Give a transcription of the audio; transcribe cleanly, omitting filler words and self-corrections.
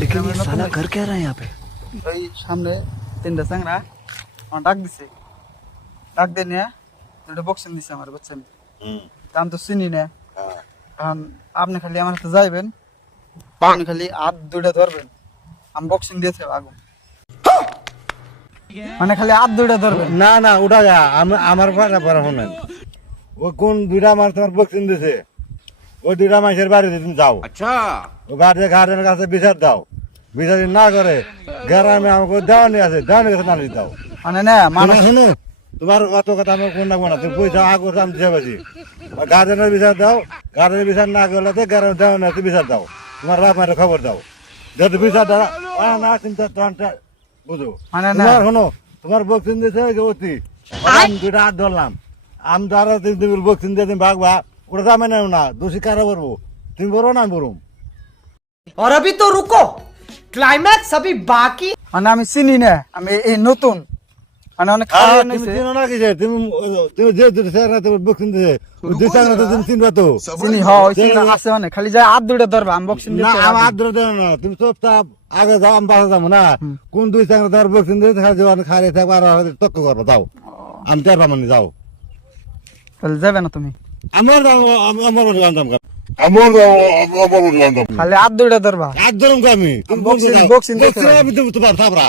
लेकिन ये साला कर क्या रहा है यहाँ पे? ওই সামনে তিনটা চ্যাংরা আমার ডাক দিছে, ডাক দিয়ে নিয়ে দুটো বক্সিং দিছে আমার, বুঝছেন? তা আমি তো চিনি না, কারণ আপনি খালি আমার হাতে যাইবেন, আপনি খালি হাত দুইটা ধরবেন, আমি বক্সিং দিয়েছে আগুন, মানে খালি হাত দুইটা ধরবেন। না না ওটা যা আমার কথা পড়া শোনেন, ও কোন দুইটা মাস তোমার বক্সিং দিছে, ওই দুইটা মাসের বাড়িতে তুমি যাও। আচ্ছা, ও বাড়িতে গার্ডেনের কাছে বিচার দাও, বিচার যদি না করে গ্রামে আমাকে দেওয়ানি আছে, দেওয়ানি কাছে নালিশ দাও। মানে না মানুষ শুনো, তোমার অত কথা আমার কোন রাখবো না, তুমি পয়সা আগে আমি দিয়ে পাচ্ছি, গার্ডেনের বিচার দাও, গার্ডেনের বিচার না করলে তো গ্রামে দেওয়ানি আছে বিচার দাও, তোমার বাপ মায়ের খবর দাও, যেহেতু বিচার দাও না চিন্তা তোমার বুঝো। মানে না তোমার শোনো, তোমার বক্সিং দিয়েছে অতি, আমি দুইটা হাত ধরলাম, আমি তো আরো তুমি বক্সিং দিয়ে তুমি ভাগবা, ওটা তো আমি নেব না, দোষী কারা বলবো, তুমি বলো না আমি বলুম। और अभी तो रुको, क्लाइमैक्स अभी बाकी। মানে আমি চিনি না, আমি এই নতুন, মানে অনেক তুমি খারাপ নিছে। চিনো না কিসে, তুমি তুমি যে দুটো চ্যাংরা তোমার বক্সিং দিয়েছে, ওই দুই চ্যাংরা তো তুমি চিনবা তো। চিনি হ, ওই চিনি আছে, মানে খালি যায় হাত দুইটা ধরবা, আমি বক্সিং না দিয়েছে আমার হাত ধরে দেবো না, তুমি চুপচাপ আগে যাও, আমি পাশে যাবো না, কোন দুই চ্যাংরা তোমার বক্সিং দিয়েছে খালি যাও, খালি থাকবো আর তক্ক করবো, যাও আমি চার পাবো যাও। তাহলে যাবে না তুমি, আমার আমার জানতাম খালি হাত দুইটা ধরবা, হাত ধরুন আমি boxing- boxing দেখতে আমি তোমার থাপড়া